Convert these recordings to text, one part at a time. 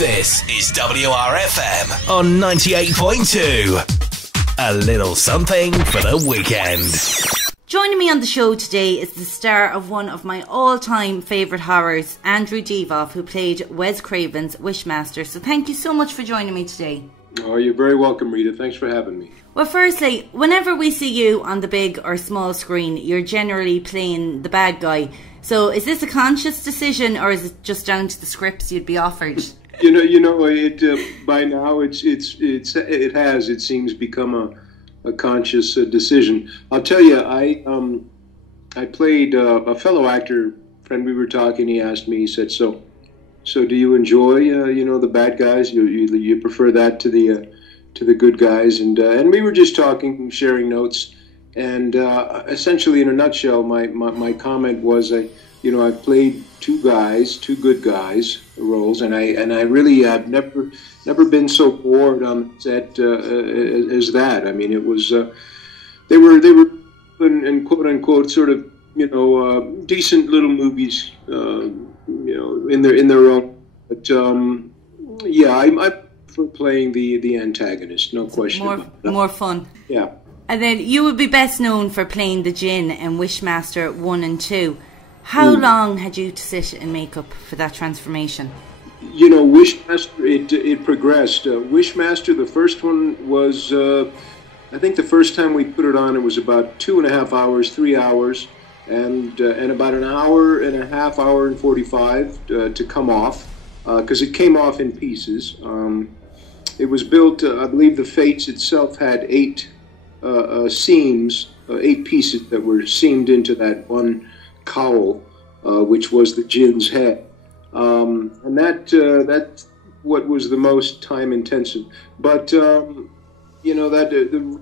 This is WRFM on 98.2. A little something for the weekend. Joining me on the show today is the star of one of my all-time favourite horrors, Andrew Divoff, who played Wes Craven's Wishmaster. So thank you so much for joining me today. Oh, you're very welcome, Rita. Thanks for having me. Well, firstly, whenever we see you on the big or small screen, you're generally playing the bad guy. So is this a conscious decision, or is it just down to the scripts you'd be offered? By now it seems become a conscious decision. I'll tell you, I played a fellow actor friend. We were talking. He asked me. He said, "So do you enjoy the bad guys? You prefer that to the good guys?" And we were just talking, sharing notes, and essentially in a nutshell, my comment was, I've played two good guys roles, and I really have never been so bored on set as that. I mean, it was they were in quote unquote sort of decent little movies, in their own. But I prefer playing the antagonist, no question about that. More fun. Yeah. And then you would be best known for playing the Djinn in Wishmaster 1 and 2. How long had you to sit in makeup for that transformation? Wishmaster, it progressed. Wishmaster, the first one was, I think the first time we put it on, it was about 2.5 hours, 3 hours, and about an hour and a half, hour and 45 to come off, because it came off in pieces. It was built, I believe the Fates itself had 8 seams, 8 pieces that were seamed into that one cowl, which was the Djinn's head, and that's what was the most time intensive. But the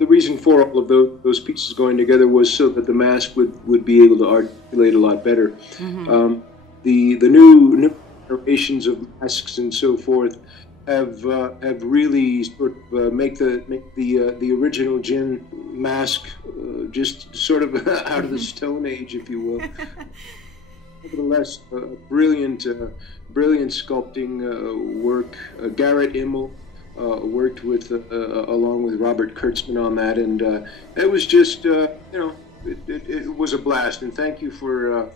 reason for all of those pieces going together was so that the mask would be able to articulate a lot better. Mm-hmm. The new generations of masks and so forth have really sort of make the original Djinn mask just sort of out of the Stone Age, if you will. Nevertheless, brilliant sculpting work. Garrett Immel worked with along with Robert Kurtzman on that, and it was just it was a blast. And thank you for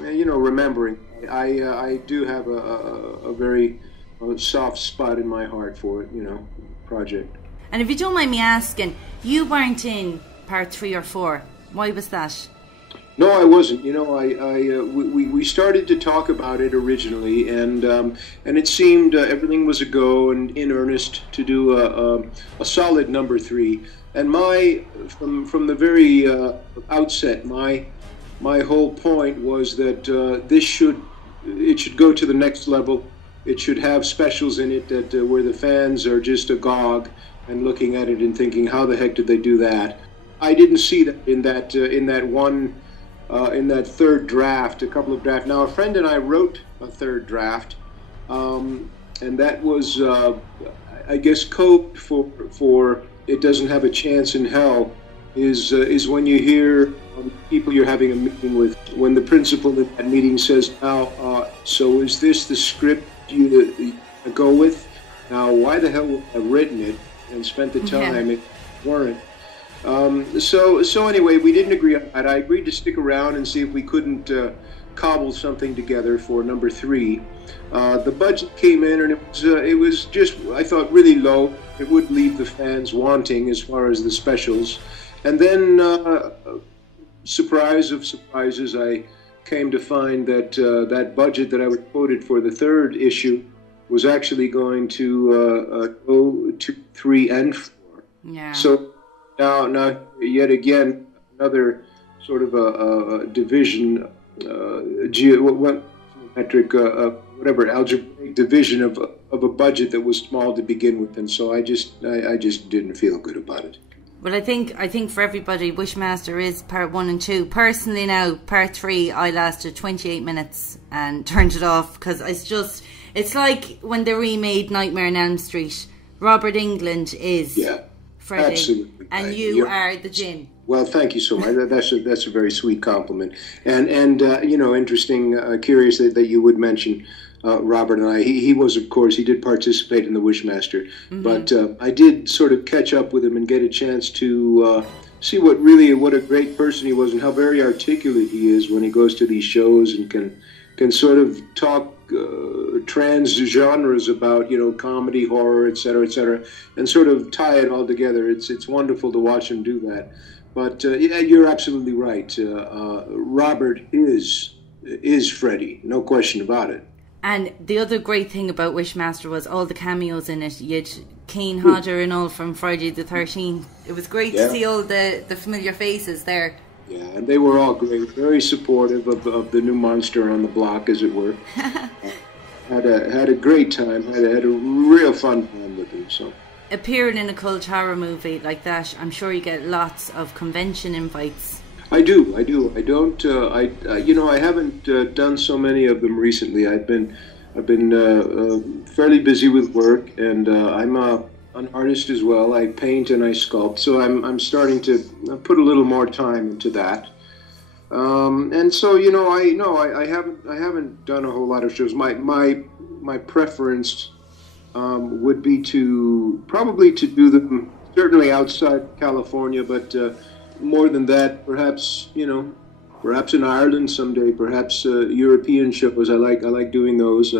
remembering. I do have a very soft spot in my heart for it, project. And if you don't mind me asking, you weren't in part 3 or 4. Why was that? No, I wasn't. We started to talk about it originally, and it seemed everything was a go and in earnest to do a solid number 3. And from the very outset, my whole point was that it should go to the next level. It should have specials in it that where the fans are just agog and looking at it and thinking, how the heck did they do that? I didn't see that in that third draft, a couple of drafts. Now, a friend and I wrote a third draft, and that was, I guess, code for it doesn't have a chance in hell. Is when you hear people you're having a meeting with, when the principal in that meeting says, "Now, so is this the script you go with? Now, why the hell would I have written it and spent the time if it weren't?" So anyway, we didn't agree on that. I agreed to stick around and see if we couldn't cobble something together for number 3. The budget came in, and it was just, I thought, really low. It would leave the fans wanting as far as the specials. And then, surprise of surprises, I came to find that that budget that I was quoted for the third issue was actually going to go to 3 and 4. Yeah. So now yet again, another sort of a division, geometric, algebraic division of a budget that was small to begin with, and so I just didn't feel good about it. Well, I think for everybody, Wishmaster is part 1 and 2. Personally now, part 3, I lasted 28 minutes and turned it off, because it's like when they remade Nightmare on Elm Street. Robert Englund is Freddy, absolutely, and you are the Djinn. Well, thank you so much. That's a very sweet compliment, and interesting, curious that you would mention. Robert and I. He was, of course, he did participate in the Wishmaster, but I did sort of catch up with him and get a chance to see what a great person he was and how very articulate he is when he goes to these shows and can sort of talk trans genres about, comedy, horror, etc., and sort of tie it all together. It's wonderful to watch him do that. But yeah, you're absolutely right. Robert is Freddy, no question about it. And the other great thing about Wishmaster was all the cameos in it. You had Kane Hodder and all from Friday the 13th. It was great to see all the familiar faces there. Yeah, and they were all great, very supportive of the new monster on the block, as it were. Had a great time, had a real fun time with them. So appearing in a cult horror movie like that, I'm sure you get lots of convention invites. I do. I don't. I haven't done so many of them recently. I've been fairly busy with work, and I'm an artist as well. I paint and I sculpt, so I'm starting to put a little more time into that. And so I haven't done a whole lot of shows. My preference would be to do them certainly outside California, but more than that, perhaps in Ireland someday, perhaps European shows. I like doing those.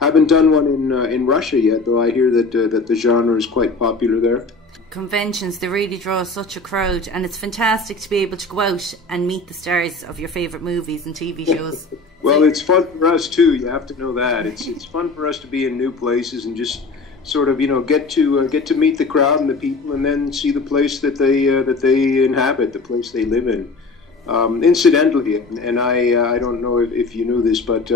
Haven't done one in Russia yet, though. I hear that the genre is quite popular there. Conventions, they really draw such a crowd, and it's fantastic to be able to go out and meet the stars of your favourite movies and TV shows. Well, it's fun for us too. You have to know that it's fun for us to be in new places and just sort of get to meet the crowd and the people, and then see the place that they inhabit, the place they live in. Incidentally, and I don't know if you knew this, but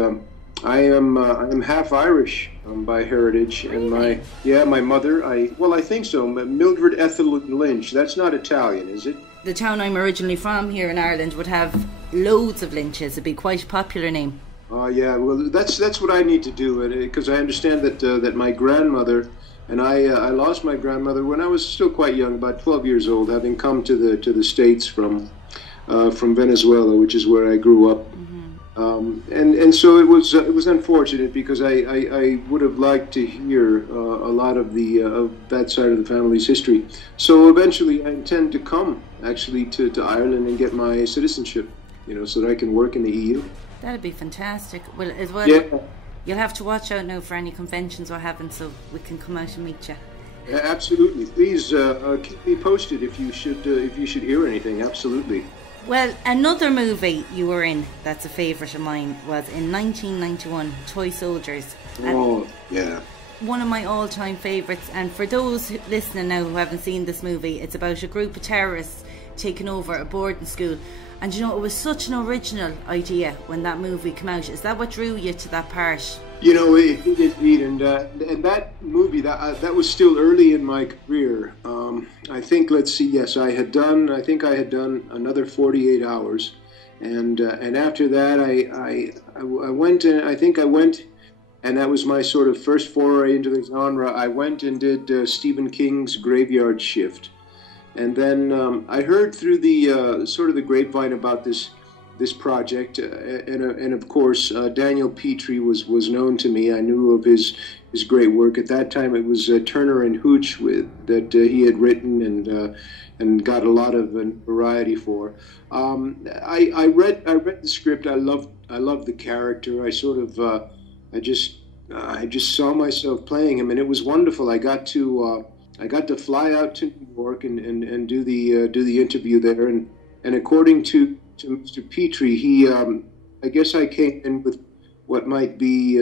I am half Irish by heritage, and my mother, I think so, Mildred Ethel Lynch. That's not Italian, is it? The town I'm originally from here in Ireland would have loads of Lynches. It'd be quite a popular name. Oh yeah, well that's what I need to do, because I understand that my grandmother, and I lost my grandmother when I was still quite young, about 12 years old, having come to the States from Venezuela, which is where I grew up. And so it was unfortunate, because I would have liked to hear a lot of that side of the family's history. So eventually I intend to come actually to Ireland and get my citizenship, so that I can work in the EU. That'd be fantastic. Well, as well, you'll have to watch out now for any conventions or having, so we can come out and meet you. Yeah, absolutely. Please keep me posted if you should hear anything. Absolutely. Well, another movie you were in that's a favourite of mine was in 1991, Toy Soldiers. Oh, yeah. One of my all-time favourites, and for those listening now who haven't seen this movie, it's about a group of terrorists taking over a boarding school. And it was such an original idea when that movie came out. Is that what drew you to that part? It did indeed, and that movie, that was still early in my career. I think, let's see, yes, I think I had done another 48 hours, and after that I went, and I think I went, and that was my sort of first foray into the genre. I went and did Stephen King's Graveyard Shift. And then I heard through the sort of the grapevine about this project, and of course Daniel Petrie was known to me. I knew of his great work. At that time, it was Turner and Hooch that he had written and got a lot of variety for. I read the script. I loved the character. I sort of I just saw myself playing him, and it was wonderful. I got to fly out to New York and do the interview there, and according to Mr. Petrie, he I guess I came in with what might be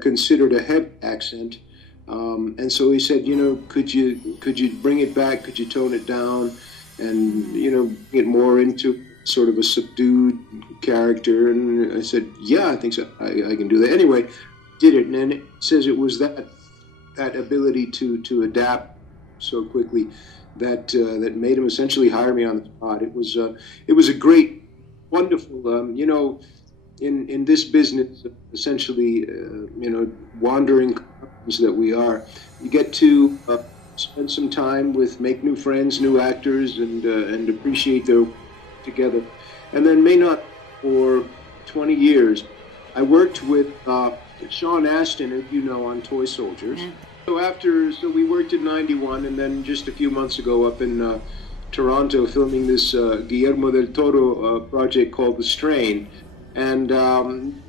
considered a heavy accent, and so he said, could you bring it back? Could you tone it down, and get more into sort of a subdued character? And I said, yeah, I think so. I can do that. Anyway, did it, and then it says it was that ability to adapt so quickly that made him essentially hire me on the spot. It was a great, wonderful, in this business, essentially, wandering companies that we are, you get to spend some time make new friends, new actors, and appreciate their work together. And then, may not for 20 years, I worked with Sean Astin, as you know, on Toy Soldiers. Yeah. So we worked in '91, and then just a few months ago up in Toronto, filming this Guillermo del Toro project called The Strain. And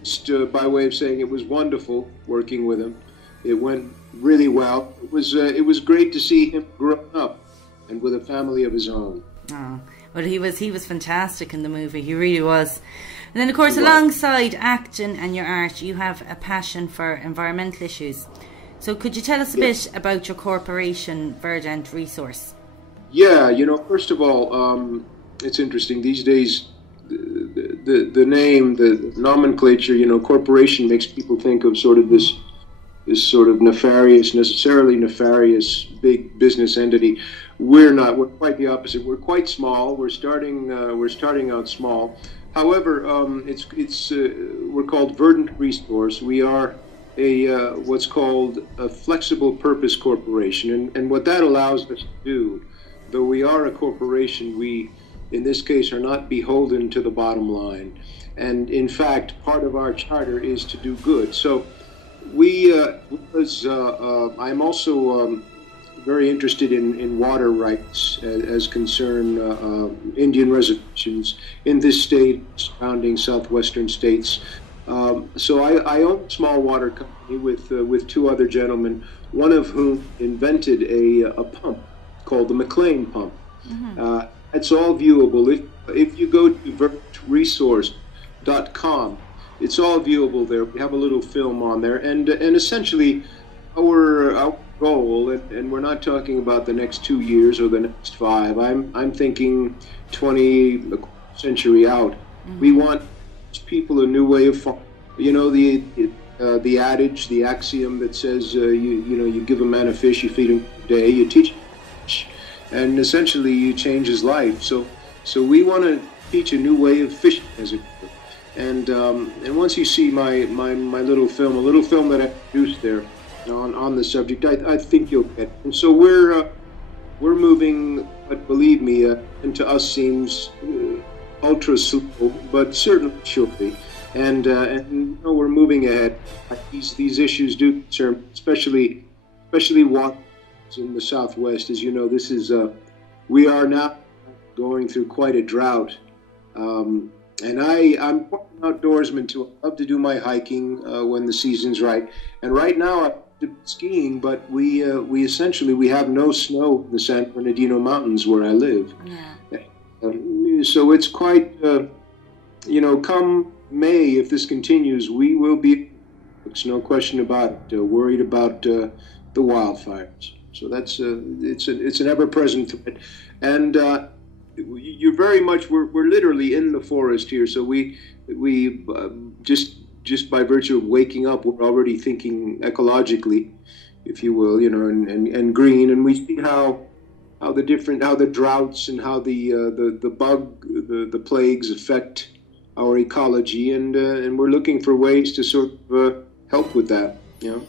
just by way of saying, it was wonderful working with him. It went really well. It was great to see him grow up and with a family of his own. Oh, well, he was fantastic in the movie. He really was. And then, of course, alongside acting and your art, you have a passion for environmental issues. So could you tell us a bit about your corporation, Verdant Resource? Yeah, first of all, it's interesting. These days, the name, the nomenclature, corporation makes people think of sort of this sort of necessarily nefarious big business entity. We're not. We're quite the opposite. We're quite small. We're starting out small. However, we're called Verdant Resource. We are a what's called a flexible purpose corporation, and what that allows us to do, though we are a corporation, we in this case are not beholden to the bottom line, and in fact, part of our charter is to do good. So I'm also very interested in water rights as concern Indian reservations in this state, surrounding southwestern states. So I own a small water company with two other gentlemen, one of whom invented a pump called the McLean pump. Mm-hmm. It's all viewable. If you go to vertresource.com, it's all viewable there. We have a little film on there, and essentially our goal, and we're not talking about the next 2 years or the next 5. I'm thinking 20th century out. Mm-hmm. We want people a new way of farming. The adage, the axiom that says you give a man a fish, you feed him a day, you teach him a fish, and essentially you change his life. So we want to teach a new way of fishing, as it were. And once you see my little film that I produced there on the subject, I think you'll get it. And so we're moving, but believe me, into us seems ultra slow, but certainly surely. And we're moving ahead. These issues do concern, especially water in the Southwest. As you know, this is we are now going through quite a drought. And I'm quite an outdoorsman too. I love to do my hiking when the season's right. And right now I'm skiing, but we essentially have no snow in the San Bernardino Mountains where I live. Yeah. So it's quite, come May, if this continues, we will be, there's no question about it, worried about the wildfires. So that's it's an ever-present threat, and you're very much we're literally in the forest here. So we just by virtue of waking up, we're already thinking ecologically, if you will, and green, and we see how the droughts and how the plagues affect our ecology, and we're looking for ways to sort of help with that, Well,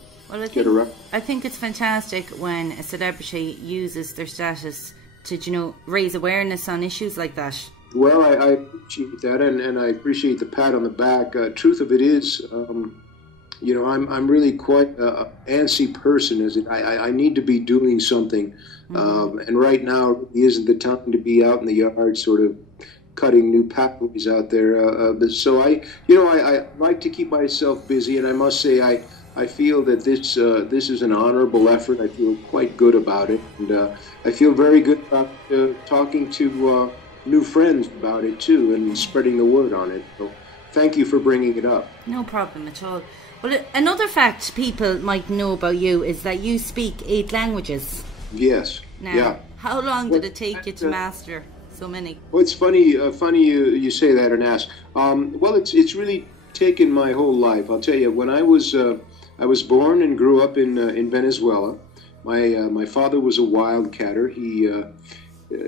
I think it's fantastic when a celebrity uses their status to, raise awareness on issues like that. Well, I appreciate that, and I appreciate the pat on the back. Truth of it is, I'm really quite an antsy person. I need to be doing something, and right now really isn't the time to be out in the yard, sort of cutting new pathways out there. So I like to keep myself busy, and I must say I feel that this is an honorable effort. I feel quite good about it, and I feel very good about talking to new friends about it too, and spreading the word on it. So thank you for bringing it up. No problem at all. Well, another fact people might know about you is that you speak 8 languages. Yes. Now, yeah. How long did it take you to master so many? Well, it's funny you say that and ask. Well, it's really taken my whole life. I'll tell you, when I was born and grew up in Venezuela. My father was a wildcatter.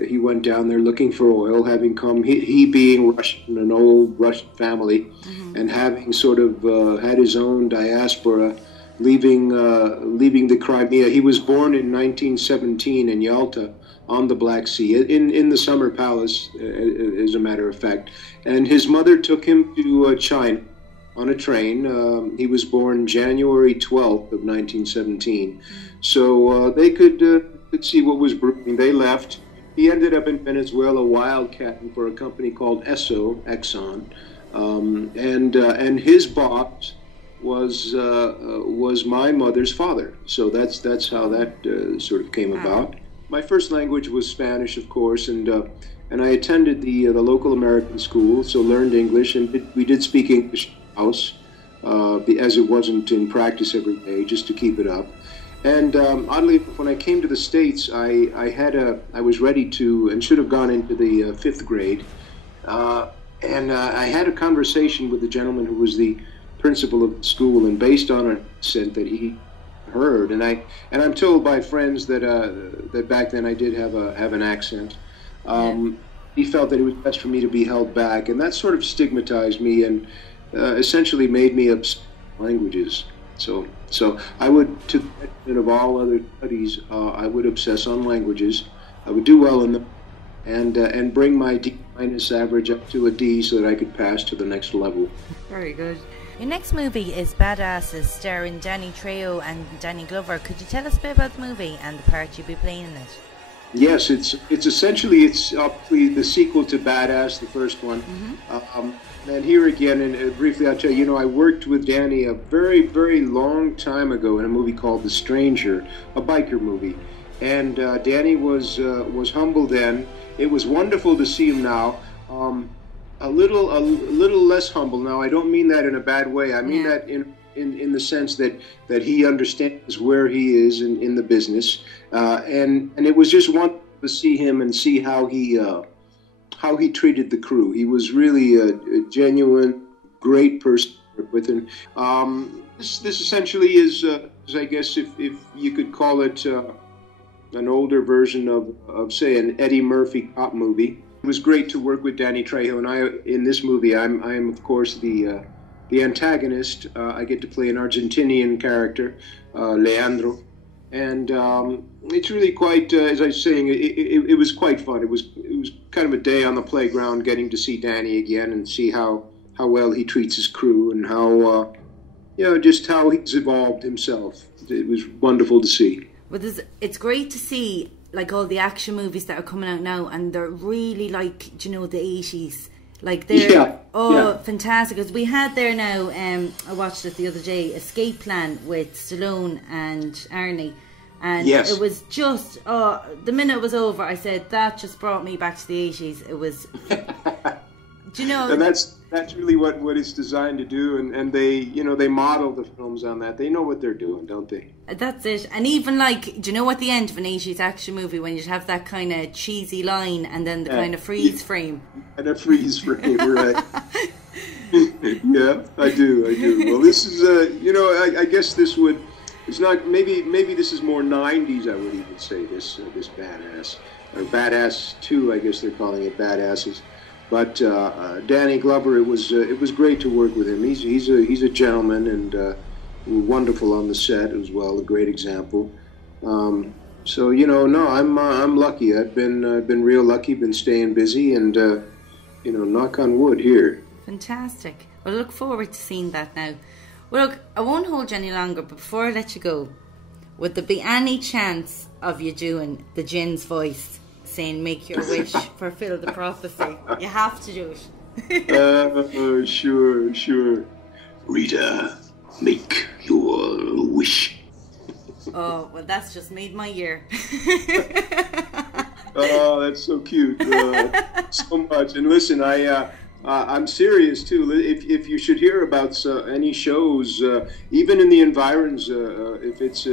He went down there looking for oil, having come, he being Russian, an old Russian family, and having sort of had his own diaspora, leaving the Crimea. He was born in 1917 in Yalta on the Black Sea, in the Summer Palace, as a matter of fact. And his mother took him to China, on a train. He was born January 12th of 1917. So they could see what was brewing. They left. He ended up in Venezuela wildcatting for a company called Exxon. And his boss was my mother's father. So that's how that sort of came about. My first language was Spanish, of course, and I attended the local American school, so learned English, and we did speak English in the house, as it wasn't in practice every day, just to keep it up. And oddly, when I came to the States, I was ready to and should have gone into the fifth grade, and I had a conversation with the gentleman who was the principal of the school, and based on an accent that he heard, and I'm told by friends that that back then I did have an accent. He felt that it was best for me to be held back, and that sort of stigmatized me and essentially made me obsess languages. So I would, to the detriment of all other studies, I would obsess on languages. I would do well in them, and bring my D- average up to a D so that I could pass to the next level. Very good. Your next movie is Badasses, starring Danny Trejo and Danny Glover. Could you tell us a bit about the movie and the part you'll be playing in it? Yes, it's essentially obviously the sequel to Badass, the first one. And here again, and briefly I'll tell you, I worked with Danny a very, very long time ago in a movie called The Stranger, a biker movie. And Danny was humble then. It was wonderful to see him now. A little less humble now. I don't mean that in a bad way. I mean that in the sense that he understands where he is in the business, and it was just wonderful to see him and see how he treated the crew. He was really a genuine, great person with him. This essentially is I guess if you could call it an older version of say an Eddie Murphy cop movie. It was great to work with Danny Trejo, and in this movie I am of course the antagonist. I get to play an Argentinian character, Leandro, and it's really quite, as I was saying, it was quite fun. It was kind of a day on the playground, getting to see Danny again and see how well he treats his crew and how just how he's evolved himself. It was wonderful to see. Well, it's great to see like all the action movies that are coming out now, and they're really like, the 80s. Like they're fantastic. Because we had there now, I watched it the other day, Escape Plan with Stallone and Arnie, and it was just the minute it was over, I said that just brought me back to the 80s. It was, and that's really what it's designed to do, and they they model the films on that. They know what they're doing, don't they? That's it. And even like, at the end of an 80s action movie when you'd have that kind of cheesy line and then the kind of freeze frame. And a freeze frame, right. Yeah, I do. Well, this is, I guess this would, it's not, maybe this is more 90s, I would even say, this Badass. Or Badass 2, I guess they're calling it Badasses. But Danny Glover, it was great to work with him. He's a gentleman and wonderful on the set as well. A great example. So I'm lucky. I've been real lucky. Been staying busy and knock on wood here. Fantastic. Well, I look forward to seeing that now. Well, look, I won't hold you any longer. But before I let you go, would there be any chance of you doing the Jin's voice, saying "Make your wish, fulfill the prophecy"? You have to do it. Sure. Rita, make your wish. Oh, well, that's just made my year. Oh, that's so cute. So much. And listen, I'm serious too. If you should hear about any shows, even in the environs, if it's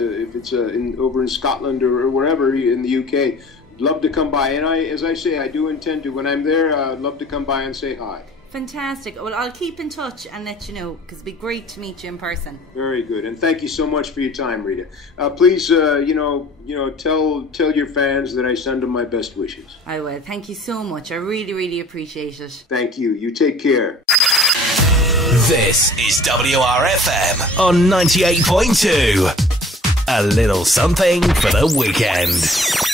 over in Scotland or wherever in the UK, love to come by. And as I say, I do intend to. When I'm there, I'd love to come by and say hi. Fantastic. Well, I'll keep in touch and let you know, because it'd be great to meet you in person. Very good, and thank you so much for your time, Rita. Please, tell your fans that I send them my best wishes. I will. Thank you so much. I really, really appreciate it. Thank you. You take care. This is WRFM on 98.2. A little something for the weekend.